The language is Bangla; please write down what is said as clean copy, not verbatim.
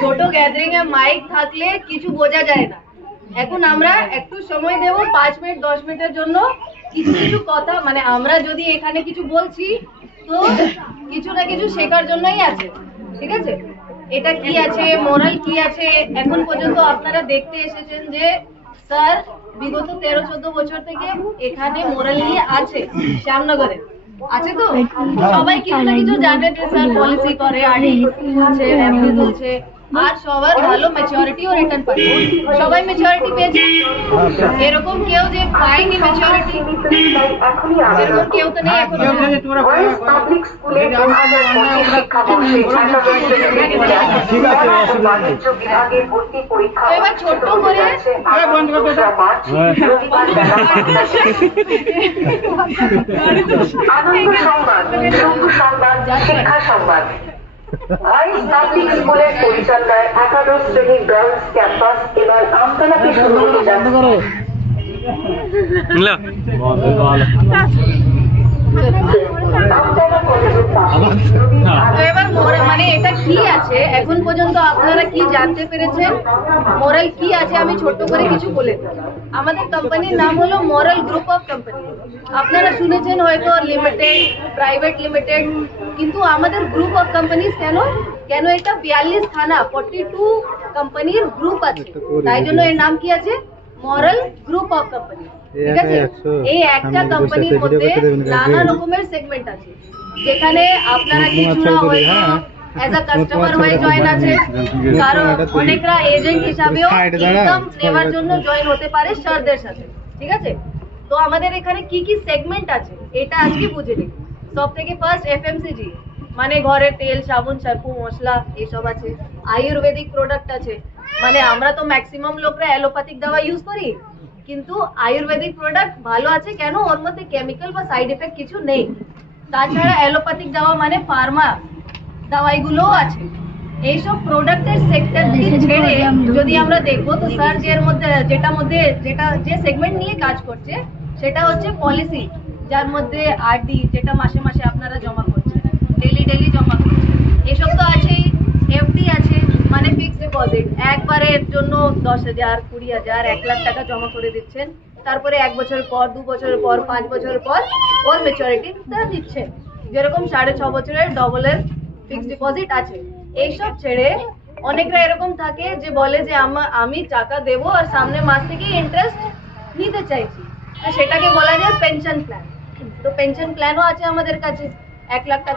ছোট গ্যাদারিং এ মাইক থাকলে কিছু বোঝা যায় না। এখন আমরা একটু সময় দেব 5 মিনিট 10 মিনিটের জন্য, কিছু কিছু কথা মানে আমরা যদি এখানে কিছু বলছি তো কিছু না কিছু শেখার জন্যই আছে, ঠিক আছে? এটা কি আছে, মোরাল কি আছে, এখন পর্যন্ত আপনারা দেখতে এসেছেন যে স্যার বিগত 13-14 বছর থেকে এখানে মোরাল নিয়ে আছে শ্যামনগরে, আছে তো সবাই কিছু না কিছু জানে যে স্যার পলিসি করে, আরডি তুলছে, এফডি তুলছে, আর সবার ভালো ম্যাচিউরিটি ও রিটার্ন পায়। সবাই ম্যাচিউরিটি পেয়েছে, এরকম কেউ যে পায়নি ম্যাচিউরিটি এরকম কেউ তো নেই এখন। এবার ছোট্ট করে শিক্ষা সংবাদ পাবলিক স্কুলের পরিচালনায় একাদশ শ্রেণীর গার্লস ক্যাম্পাস এবার আমতলাকে শুরু হতে যাচ্ছে। মানে এটা কি আছে এখন পর্যন্ত আপনারা কি জানতে পেরেছেন, মোরাল কি আছে আমি ছোট্ট করে কিছু বলে। আমাদের কোম্পানির নাম হলো মোরাল গ্রুপ অফ কোম্পানি। আপনারা শুনেছেন হয়তো লিমিটেড, প্রাইভেট লিমিটেড, কিন্তু আমাদের গ্রুপ অফ কোম্পানি কেন এটা 42 থানা 42 কোম্পানির গ্রুপ আছে, তাই জন্য এর নাম কি আছে মোরাল গ্রুপ অফ কোম্পানি, ঠিক আছে? এই একটা কোম্পানির মধ্যে নানা রকমের সেগমেন্ট আছে, যেখানে আপনারা কিছু না হয়তো এজ আ কাস্টমার হয়ে জয়েন আছে, কারণ অনেকরা এজেন্ট হিসাবেও ইনকাম নেওয়ার জন্য জয়েন হতে পারে স্যারদের সাথে, ঠিক আছে? তো আমাদের এখানে কি কি সেগমেন্ট আছে এটা আজকে বুঝে নিন। সব থেকে ফার্স্ট এফএমসিজি, মানে ঘরের তেল, সাবুন, শ্যাম্পু, মশলা এসব আছে। আয়ুর্বেদিক প্রোডাক্ট আছে, মানে আমরা তো ম্যাক্সিমাম লোকরা অ্যালোপ্যাথিক দাওয়া ইউজ করি, কিন্তু আয়ুর্বেদিক প্রোডাক্ট ভালো আছে কেন, ওর মধ্যে কেমিক্যাল বা সাইড এফেক্ট কিছু নেই। তাছাড়া অ্যালোপ্যাথিক দাওয়া মানে ফার্মা দাওয়াইগুলোও আছে। এইসব প্রোডাক্টের সেক্টর ছেড়ে যদি আমরা দেখবো তো স্যার যে সেগমেন্ট নিয়ে কাজ করছে সেটা হচ্ছে পলিসি, যার মধ্যে আরডি যেটা মাসে মাসে আপনারা জমা করছেন, ডেলি জমা করছেন, এসব তো আছেই। এফডি আছে, মানে ফিক্সড ডিপোজিট, একবারের জন্য 10,000, 20,000, 1 লাখ টাকা জমা করে দিচ্ছেন, তারপরে 1 বছর পর, 2 বছর পর, 5 বছর পর ওর ম্যাচুরিটি দিচ্ছেন, যেরকম 6.5 বছরের ডবলের ফিক্সড ডিপোজিট আছে। এইসব ছেড়ে অনেকরা এরকম থাকে যে বলে যে আমি টাকা দেবো আর সামনে মাস থেকে ইন্টারেস্ট নিতে চাইছি, সেটাকে বলা যায় পেনশন প্ল্যান। তো পেনশন প্ল্যানও আছে আমাদের কাছে, 1 লাখ টাকা